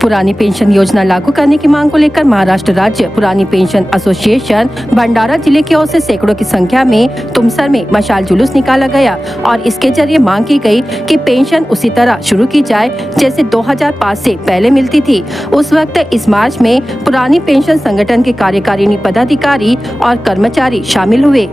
पुरानी पेंशन योजना लागू करने की मांग को लेकर महाराष्ट्र राज्य पुरानी पेंशन एसोसिएशन भंडारा जिले की ओर से सैकड़ों की संख्या में तुमसर में मशाल जुलूस निकाला गया और इसके जरिए मांग की गई कि पेंशन उसी तरह शुरू की जाए जैसे 2005 से पहले मिलती थी। उस वक्त इस मार्च में पुरानी पेंशन संगठन के कार्यकारिणी पदाधिकारी और कर्मचारी शामिल हुए।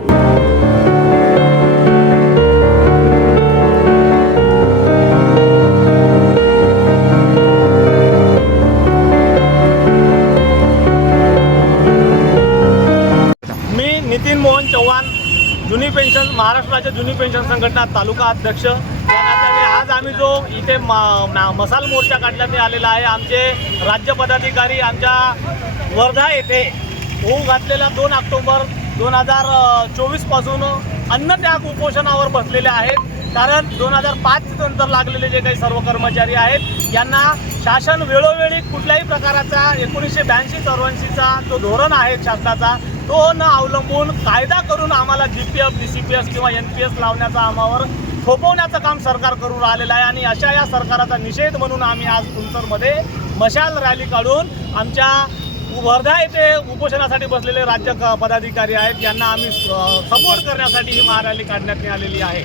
नितीन मोहन चव्हाण, जुनी पेन्शन महाराष्ट्र राज्य जुनी पेन्शन संघटना तालुका अध्यक्ष या नात्याने आज आम्ही जो इथे मसाल मोर्चा काढण्यात आलेला आहे। आमचे राज्य पदाधिकारी आमच्या वर्धा येथे होऊ घातलेल्या 2 ऑक्टोबर 2024 पासून अन्नत्याग उपोषणावर बसलेले आहेत। कारण 2005 नंतर लागलेले जे काही सर्व कर्मचारी आहेत यांना शासन वेळोवेळी कुठल्याही प्रकारचा 1982-84चा जो धोरण आहे शासनाचा तो न अवलंबून कायदा करून आम्हाला जीपीएफ, डीसीपीएस किंवा एनपीएस लावण्याचा आम्हावर थोपवण्याचं काम सरकार करून राहिलेलं आहे। आणि अशा या सरकारचा निषेध म्हणून आम्ही आज तुमसरमध्ये मशाल रॅली काढून आमच्या वर्धा येथे उपोषणासाठी बसलेले राज्य पदाधिकारी आहेत यांना आम्ही सपोर्ट करण्यासाठी ही महारॅली काढण्यात आलेली आहे।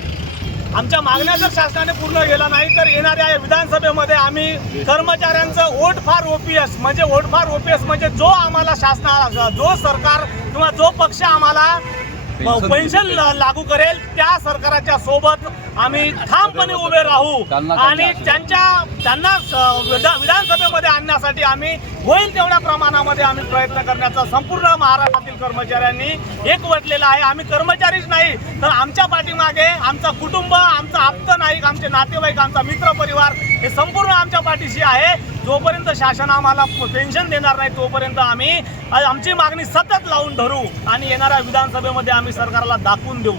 आमच्या मागण्या जर शासनाने पूर्ण केला नाही तर येणाऱ्या या विधानसभेमध्ये आम्ही कर्मचाऱ्यांचं वोट फॉर ओपीएस म्हणजे जो आम्हाला शासनाला जो सरकार किंवा जो पक्ष आम्हाला पेन्शन लागू करेल त्या सरकारच्या सोबत आम्ही ठामपणे उभे राहू आणि त्यांना विधानसभेमध्ये आणण्यासाठी आम्ही होईल तेवढ्या प्रमाणामध्ये आम्ही प्रयत्न करण्याचा संपूर्ण महाराष्ट्रातील कर्मचाऱ्यांनी एकवटलेला आहे। आम्ही कर्मचारीच नाही तर आमच्या पाठीमागे आमचा कुटुंब, आमचा आप्त नाईक, आमचे नातेवाईक, आमचा मित्र परिवार हे संपूर्ण आमच्या पाठीशी आहे। जोपर्यंत शासन आम्हाला पेन्शन देणार नाही तोपर्यंत आम्ही आमची मागणी सतत लावून धरू आणि येणाऱ्या विधानसभेमध्ये आम्ही सरकारला दाखवून देऊ।